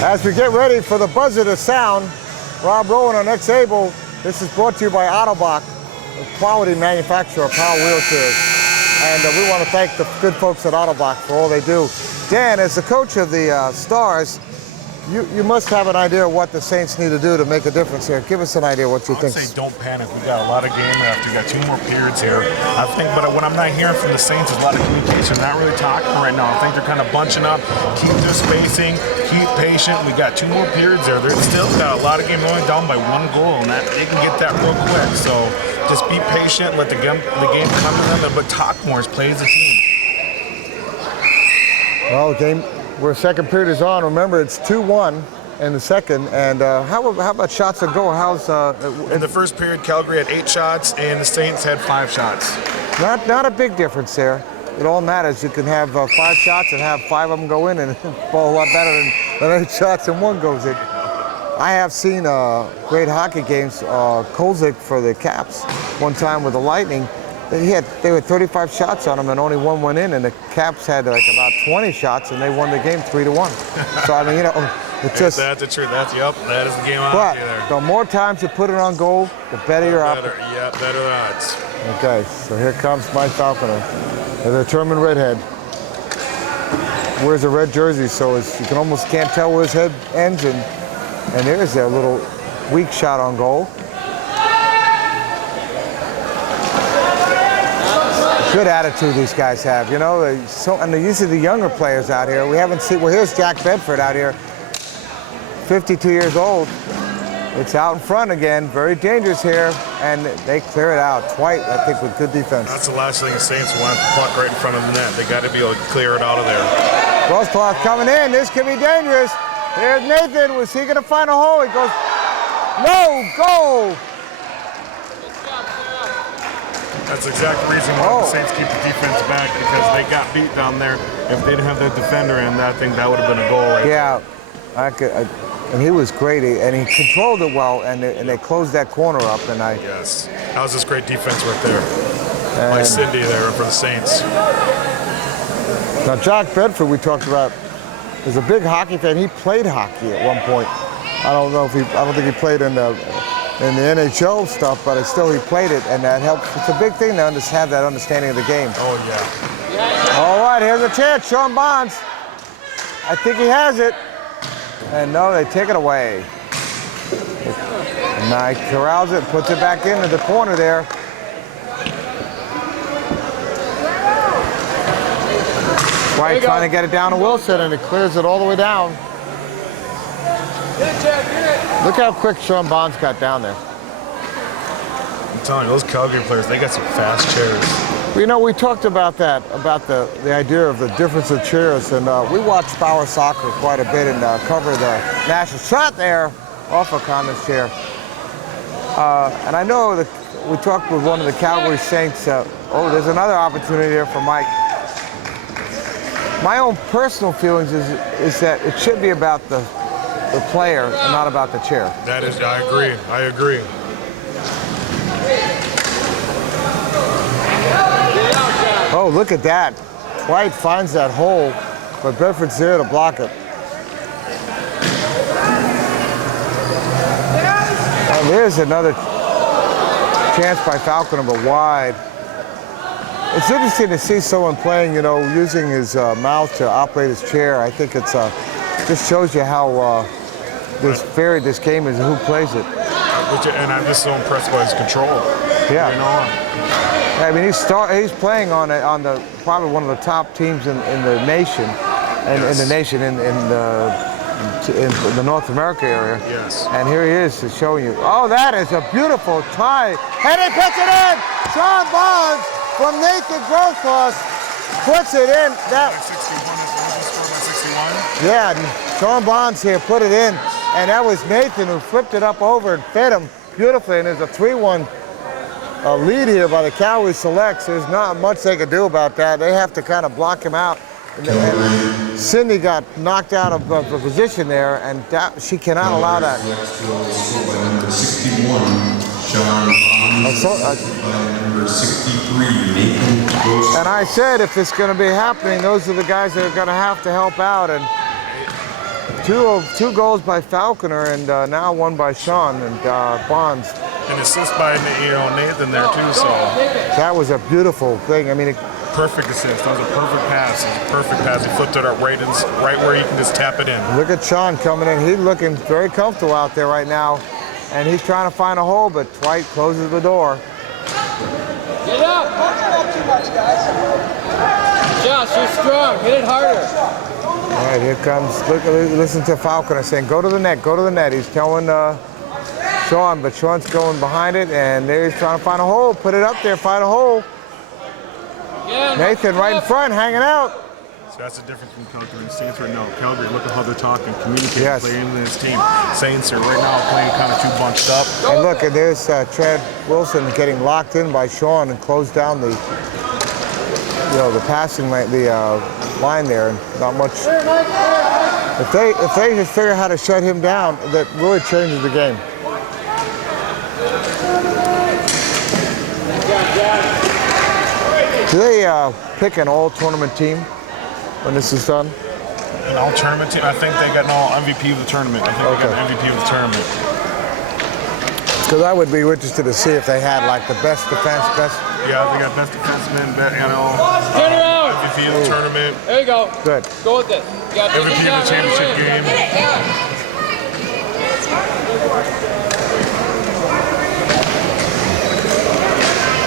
As we get ready for the buzzer to sound, Rob Rowan on X-Able. This is brought to you by Autobach, a quality manufacturer of power wheelchairs. And we want to thank the good folks at Autobach for all they do. Dan, as the coach of the Stars, you must have an idea of what the Saints need to do to make a difference here. Give us an idea what you think. I would say don't panic. We got a lot of game left. We got 2 more periods here. I think, but what I'm not hearing from the Saints is a lot of communication. Not really talking right now. I think they're kind of bunching up, keep their spacing, keep patient. We got 2 more periods there. They're still got a lot of game going down by 1 goal, and that they can get that real quick. So just be patient. Let the game come to them, but talk more. Play as a team. Well, game. Where second period is on, remember it's 2-1 in the second. And how about shots on goal? How's in the first period, Calgary had 8 shots, and the Saints had 5 shots. Not a big difference there. It all matters. You can have 5 shots and have 5 of them go in, and it's a whole lot better than 8 shots and 1 goes in. I have seen great hockey games. Kolzig for the Caps one time with the Lightning. They had 35 shots on them and only 1 went in, and the Caps had like about 20 shots and they won the game 3-1. So I mean, you know, it's just. That's the truth. That is the game. But there. the more times you put it on goal, the better your odds. Yeah, better odds. Okay, so here comes Mike Falconer, the determined redhead. Wears a red jersey, so you can almost can't tell where his head ends, and there's a little weak shot on goal. Good attitude these guys have, you know. And they're usually the younger players out here. We haven't seen. Well, here's Jack Bedford out here, 52 years old. It's out in front again, very dangerous here, and they clear it out. Twice, I think, with good defense. That's the last thing the Saints want, the puck right in front of the net. They got to be able to clear it out of there. Roscloff coming in. This could be dangerous. Here's Nathan. Was he going to find a hole? He goes, no, goal. That's the exact reason why the Saints keep the defense back, because they got beat down there. If they didn't have their defender in, I think that would have been a goal right there. And he was great, and he controlled it well, and they closed that corner up. Yes, that was this great defense right there by Cindy there for the Saints. Now, Jack Bedford, we talked about, is a big hockey fan. He played hockey at one point. I don't think he played in the NHL stuff, but still he played it, and that helps. It's a big thing to have that understanding of the game. Oh, yeah. All right, here's a chance. Sean Bonds. I think he has it. And no, they take it away. And now he corrals it, puts it back into the corner there. White trying to get it down to Wilson, and it clears it all the way down. Look how quick Sean Bonds got down there. I'm telling you, those Calgary players, they got some fast chairs. Well, you know, we talked about that, about the idea of the difference of chairs, and we watch Power Soccer quite a bit and cover the national shot there off of Connor's chair. And I know that we talked with one of the Calgary Saints. There's another opportunity there for Mike. My own personal feelings is that it should be about the player and not about the chair. That is, I agree. Oh, look at that. White finds that hole, but Bedford's there to block it. And there's another chance by Falconer, but wide. It's interesting to see someone playing, you know, using his mouth to operate his chair. I think it's just shows you how varied this game is and who plays it. And I'm just so impressed by his control. Yeah. You know? I mean, he's playing on the probably one of the top teams in the nation, and in the North America area. Yes. And here he is to show you. Oh, that is a beautiful try. And he puts it in. Sean Bonds from Nathan Grosscross puts it in. That 61. Yeah, Sean Bonds here put it in, and that was Nathan who flipped it up over and fed him beautifully. And there's a 3-1 lead here by the Calgary Selects. There's not much they can do about that. They have to kind of block him out. And Cindy got knocked out of the position there, and she cannot allow that. Number 61, Sean Bonds. Number 63, Nathan Gross. And I said if it's going to be happening, those are the guys that are going to have to help out. And two goals by Falconer and now one by Sean and Bonds. An assist by Nathan there too. So that was a beautiful thing. I mean, perfect assist. That was a perfect pass. It was a perfect pass. He flipped it up right where you can just tap it in. Look at Sean coming in. He's looking very comfortable out there right now, and he's trying to find a hole, but Dwight closes the door. Get up! Don't too much, guys. Josh, you're strong. Hit it harder. All right, here comes. Listen to Falconer saying, "Go to the net. Go to the net." He's telling Sean, but Sean's going behind it, and there he's trying to find a hole. Put it up there. Find a hole. Yeah, Nathan right in front, hanging out. So that's the difference between Calgary and Saints right now. Calgary, look at how they're talking, communicating, Yes. playing in this team. Saints are right now playing kind of too bunched up. And look, and there's Chad Wilson getting locked in by Sean and closed down the, the passing line, line there, and not much. If they just figure out how to shut him down, that really changes the game. Do they pick an all-tournament team when this is done? An all-tournament team? I think they got an MVP of the tournament. I think they got an MVP of the tournament. Because I would be interested to see if they had like the best defense, best. Yeah, they got best defenseman, Turn around! MVP of the tournament. There you go. Good. Go with it. MVP of the championship game.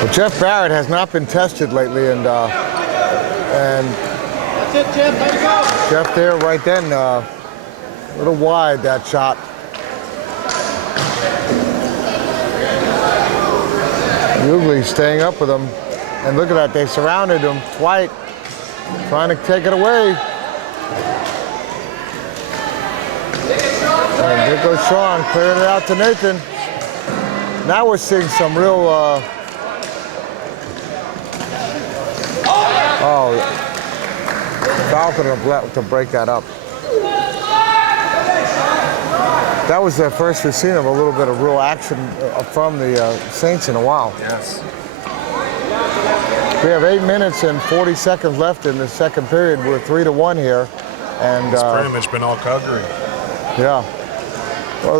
Well, Jeff Barrett has not been tested lately, and That's it, Jeff. Let it go. Jeff there right then, a little wide that shot. Usually staying up with him, and look at that, they surrounded him. Dwight trying to take it away. And there goes Sean, clearing it out to Nathan. Now we're seeing some real, Falconer to break that up. That was the first we've seen of a little bit of real action from the Saints in a while. Yes. We have 8 minutes and 40 seconds left in the second period. We're 3-1 here, and It's pretty much been all Calgary. yeah. Well,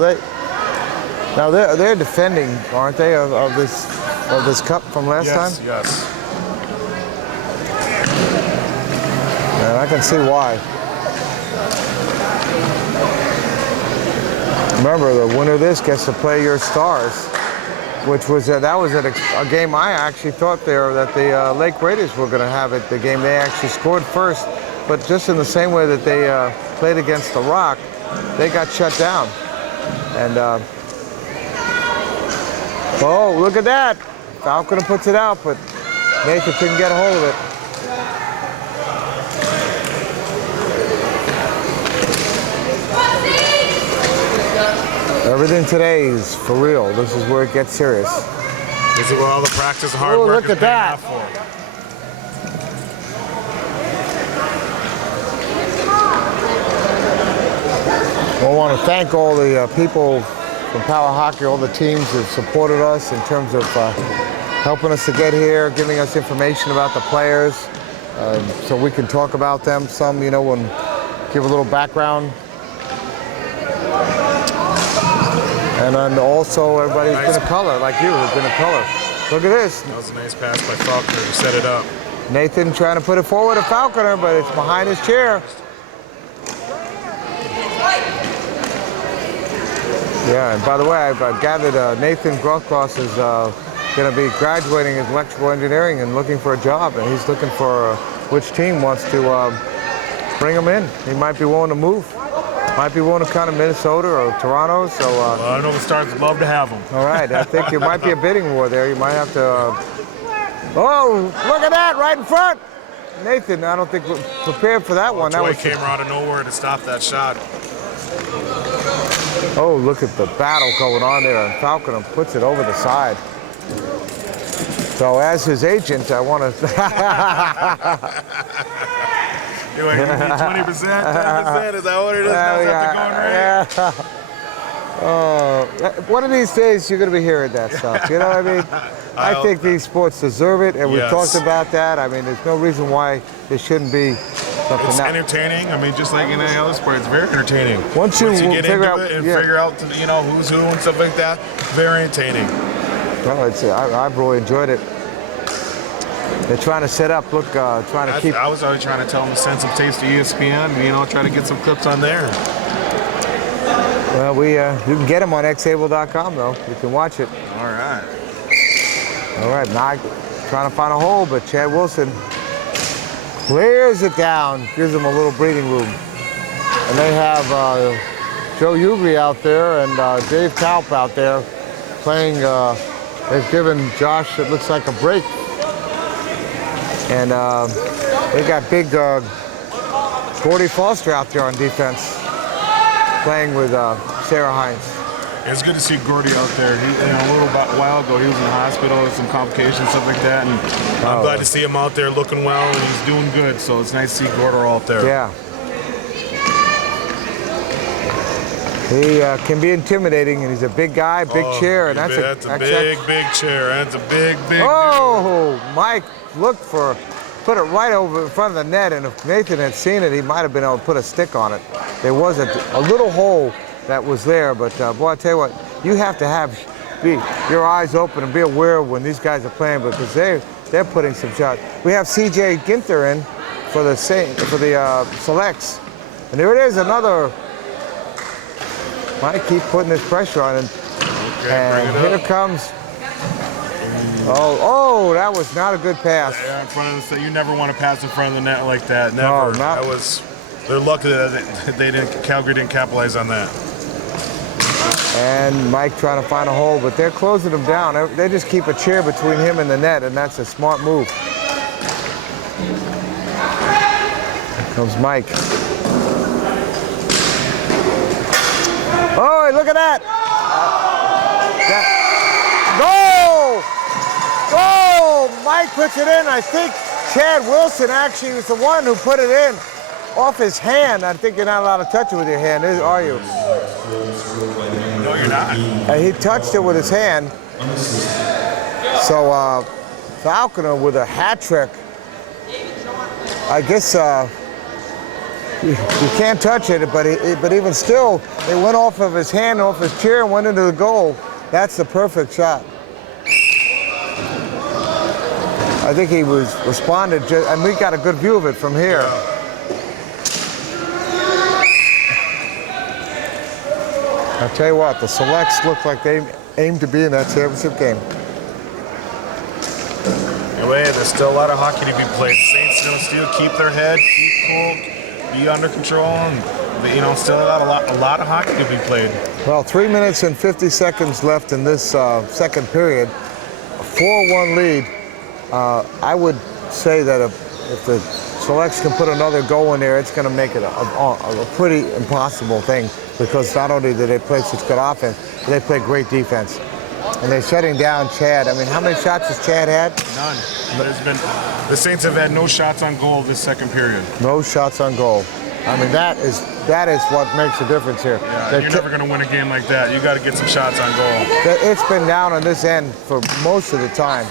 they're defending, aren't they, of this cup from last time? Yes. And I can see why. Remember, the winner of this gets to play your stars, which was that was a game I actually thought that the Lake Raiders were going to have it. The game they actually scored first, but just in the same way that they played against the Rock, they got shut down. And oh, look at that! Falconer puts it out, but Nathan couldn't get a hold of it. Everything today is for real. This is where it gets serious. This is where all the practice and hard work look is at paying that. off for. I want to thank all the people from Power Hockey, all the teams that supported us in terms of helping us to get here, giving us information about the players, so we can talk about them some, and give a little background. And then also everybody who's been a color, like you, who's been a color. Look at this. That was a nice pass by Falconer to set it up. Nathan trying to put it forward to Falconer, but it's behind his chair. Yeah, and by the way, I've gathered Nathan Grothcross is going to be graduating in electrical engineering and looking for a job, and he's looking for which team wants to bring him in. He might be willing to move. Might be willing to come to Minnesota or Toronto, so... well, I know the Stars would love to have him. All right, I think there might be a bidding war there. You might have to... oh, look at that, right in front! Nathan, I don't think we're prepared for that one. That Dwight was came out of nowhere to stop that shot. Oh, look at the battle going on there, and Falconer puts it over the side. So as his agent, I want to... You're like, 20%, 10%, is that what it is? How's that going right? One of these days, you're going to be hearing that stuff. You know what I mean? I think these sports deserve it, and we've talked about that. I mean, there's no reason why there shouldn't be something. It's Now, entertaining. I mean, just like in any other sport, it's very entertaining. Once you get figure into out- it and yeah. figure out, you know, who's who and stuff like that, very entertaining. well, I've really enjoyed it. They're trying to set up, look, trying to keep. I was already trying to tell them to send some tapes to ESPN, you know, try to get some clips on there. Well, you can get them on xable.com though. You can watch it. All right. All right, Mike trying to find a hole, but Chad Wilson clears it down, gives them a little breathing room. And they have Joe Ugly out there and Dave Kalp out there playing. They've given Josh, it looks like, a break. And they got big Gordy Foster out there on defense, playing with Sarah Hines. It's good to see Gordy out there. A little while ago, he was in the hospital with some complications, stuff like that. And I'm glad to see him out there looking well, and he's doing good. So it's nice to see Gordy out there. Yeah. He can be intimidating, and he's a big guy, big chair, and that's a big chair. That's a big. Oh, Mike put it right over in front of the net, and if Nathan had seen it, he might have been able to put a stick on it. There was a little hole that was there, but boy, I tell you what, you have to have your eyes open and be aware when these guys are playing, because they're putting some shots. We have C.J. Ginther in for the selects, and there it is, another. Mike keep putting this pressure on, and here comes. Oh, that was not a good pass. Yeah, in front of the set. You never want to pass in front of the net like that. Never. No, They're lucky that Calgary didn't capitalize on that. And Mike trying to find a hole, but they're closing him down. They just keep a chair between him and the net, and that's a smart move. Here comes Mike. Oh, look at that! Goal! Goal! Mike puts it in. I think Chad Wilson actually was the one who put it in off his hand. I think you're not allowed to touch it with your hand, are you? No, you're not. He touched it with his hand. So Falconer with a hat trick. I guess you can't touch it, but even still, it went off of his hand, off his chair, and went into the goal. That's the perfect shot. I think he responded, and we got a good view of it from here. I'll tell you what, the selects look like they aim to be in that championship game. Anyway, there's still a lot of hockey to be played. Saints going to still keep their head, keep cool, be under control, and still got a lot of hockey to be played. Well, 3 minutes and 50 seconds left in this second period. A 4-1 lead. I would say that if the Selects can put another goal in there, it's going to make it a pretty impossible thing, because not only do they play such good offense, but they play great defense. And they're shutting down Chad. I mean, how many shots has Chad had? None. The Saints have had no shots on goal this second period. No shots on goal. I mean, that is what makes the difference here. Yeah, you're never going to win a game like that. You got to get some shots on goal. It's been down on this end for most of the time.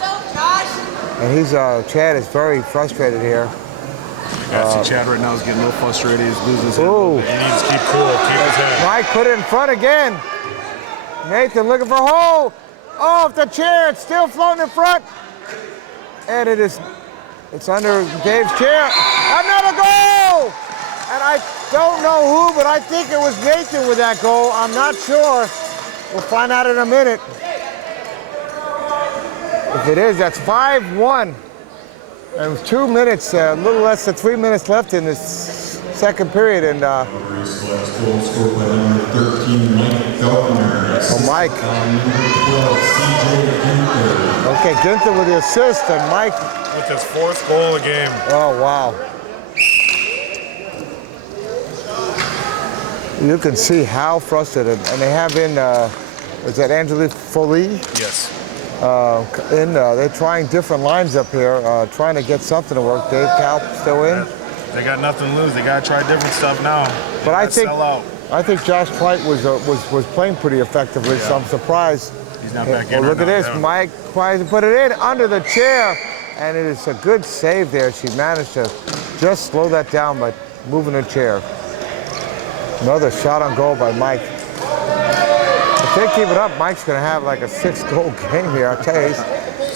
And Chad is very frustrated here. Yeah, see Chad right now is getting a little frustrated. He's losing his head. Ooh. He needs to keep cool, keep his head. Mike put it in front again. Nathan looking for a hole. Off the chair, it's still floating in front. And it's under Dave's chair. Another goal! And I don't know who, but I think it was Nathan with that goal. I'm not sure. We'll find out in a minute. If it is, that's 5-1. And it was 2 minutes, a little less than 3 minutes left in this second period. And Mike. Okay, Ginther with the assist, and Mike with his fourth goal of the game. Oh, wow. You can see how frustrated. And they have in, is that Angelique Foley? Yes. They're trying different lines up here, trying to get something to work. Dave Kalp still in. They got nothing to lose. They got to try different stuff now. But I think Josh Plight was playing pretty effectively, so I'm surprised. He's not back in. Look at this, Mike tries to put it in under the chair, and it is a good save there. She managed to just slow that down by moving her chair. Another shot on goal by Mike. If they keep it up, Mike's going to have like a 6-goal game here. I'll tell you,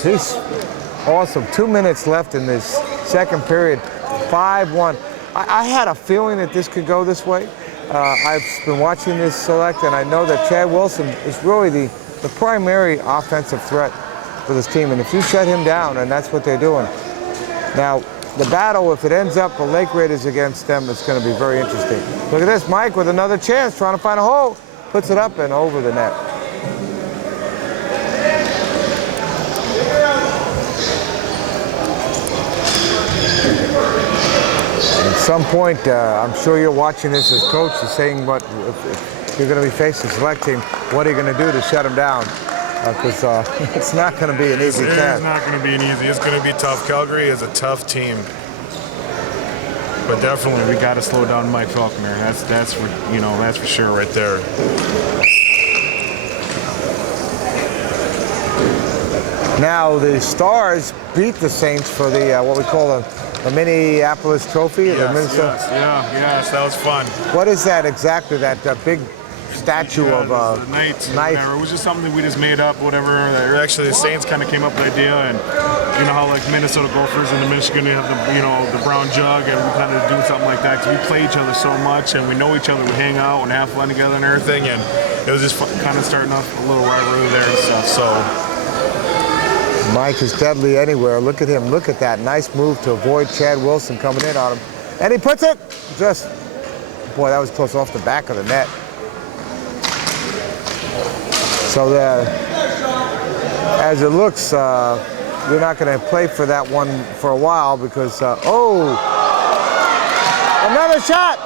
he's awesome. 2 minutes left in this second period, 5-1. I had a feeling that this could go this way. I've been watching this select, and I know that Chad Wilson is really the primary offensive threat for this team. And if you shut him down, and that's what they're doing. Now, the battle, if it ends up the Lake Raiders against them, it's going to be very interesting. Look at this, Mike with another chance, trying to find a hole. Puts it up and over the net. At some point, I'm sure you're watching this as coach, is saying what if you're going to be facing select team, what are you going to do to shut them down? Because it's not going to be an easy task. It's not going to be an easy. It's going to be tough. Calgary is a tough team, but definitely we got to slow down Mike Falconer. That's for sure right there. Now the Stars beat the Saints for the what we call the Minneapolis Trophy. Yes, the Minnesota. yes, that was fun. What is that exactly? That big statue of the Knights. It was just something that we just made up, whatever. Actually, the Saints kind of came up with the idea, and you know how like Minnesota Gophers and the Michigan, they have the brown jug, and we kind of do something like that because we play each other so much, and we know each other. We hang out and have fun together and everything, and it was just kind of starting off a little rivalry there and stuff. So. Mike is deadly anywhere. Look at him. Look at that. Nice move to avoid Chad Wilson coming in on him. And he puts it just, boy, that was close off the back of the net. So as it looks, you're not going to play for that one for a while because, another shot.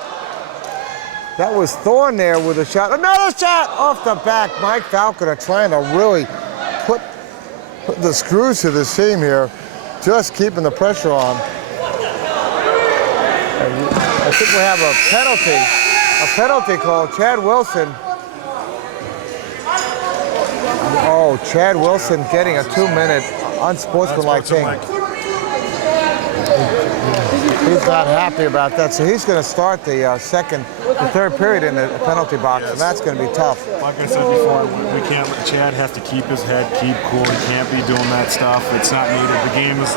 That was Thorne there with a shot. Another shot off the back. Mike Falconer trying to really put the screws to this team here, just keeping the pressure on. And I think we have a penalty call. Chad Wilson. Oh, Chad Wilson getting a 2-minute unsportsmanlike thing. He's not happy about that, so he's going to start the third period in the penalty box, and that's going to be tough. Like I said before, we can't. Chad has to keep his head, keep cool. He can't be doing that stuff. It's not needed. The game is,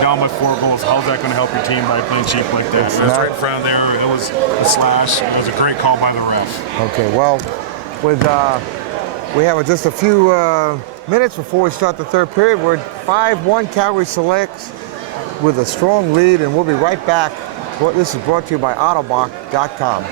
down by 4 goals. How's that going to help your team by playing cheap like that? That's right in front of there. It was a slash. It was a great call by the ref. Okay, well, we have just a few minutes before we start the third period. We're 5-1. Calgary selects with a strong lead, and we'll be right back. This is brought to you by Autobahn.com.